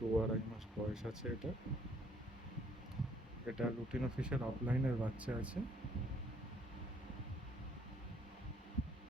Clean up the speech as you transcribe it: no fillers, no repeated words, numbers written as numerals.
2-2.5 মাস বয়স আছে এটা। এটা লুটিনো ফিশের অফলাইনের বাচ্চা আছে।